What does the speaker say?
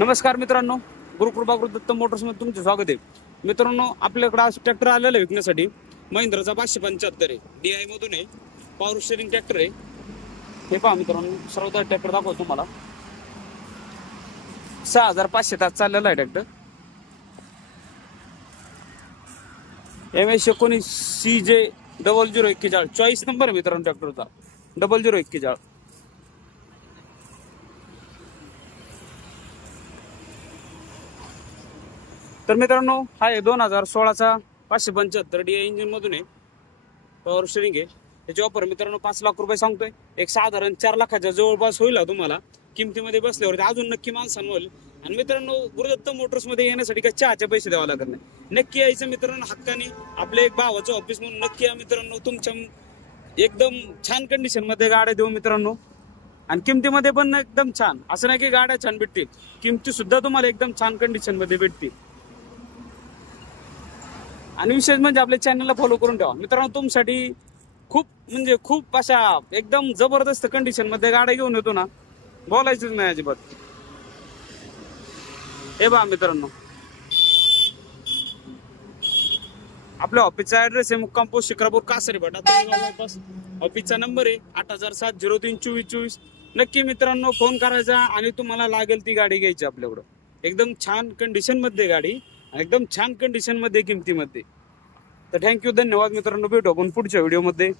नमस्कार मित्रांनो, गुरुकृपा दत्त मोटर्समध्ये तुमचे स्वागत आहे. मित्रांनो, आपल्याकडे आज ट्रॅक्टर आलेला आहे विकण्यासाठी. महिंद्राचा 575 आहे, DI मधून आहे, पॉवर स्टेअरिंग ट्रॅक्टर आहे. हे पहा मित्रांनो, सर्वदा ट्रॅक्टर दाखवतो तुम्हाला. 6500 तास चाललेला आहे tractor. MS19 CJ 0041 choice number आहे मित्रांनो ट्रॅक्टरचा 0041. तर मित्रांनो, हा आहे 2016चा 575 DI इंजिन मधून आहे, पॉवर स्टेअरिंग आहे. त्याची ऑफर मित्रांनो 5 लाख रुपये सांगतोय. एक साधारण 4 लाखाच्या जवळपास होईल तुम्हाला किमतीमध्ये बसल्यावर. अजून नक्की माणसांना होईल. आणि मित्रांनो, गुरुदत्त मोटर्स मध्ये येण्यासाठी काय चहाचे पैसे द्यावा लागत नाही. नक्की यायचं मित्रांनो हक्काने. आपले एक भावाचं ऑफिस म्हणून नक्की या मित्रांनो. तुमच्या एकदम छान कंडिशन मध्ये गाड्या देऊ मित्रांनो, आणि किमतीमध्ये पण एकदम छान. असं नाही की गाड्या छान भेटतील, किमती सुद्धा तुम्हाला एकदम छान कंडिशन मध्ये भेटतील. आणि विशेष म्हणजे आपल्या चॅनलला फॉलो करून ठेवा मित्रांनो. तुमच्यासाठी खूप अशा एकदम जबरदस्त कंडिशन मध्ये गाड्या घेऊन येतो ना, बोलायचंच नाही अजिबात. हे बघा मित्रांनो, आपल्या ऑफिसचा ऍड्रेस आहे मुक्काम पोस्ट शिक्रापूर, कासारी फाटा, बायपास. ऑफिसचा नंबर आहे 8007032424. नक्की मित्रांनो फोन करायचा आणि तुम्हाला लागेल ती गाडी घ्यायची आपल्याकडं. एकदम छान कंडिशन मध्ये गाडी, एकदम छान कंडिशन मध्ये, किमतीमध्ये. तर थँक्यू, धन्यवाद मित्रांनो. भेटू आपण पुढच्या व्हिडिओमध्ये.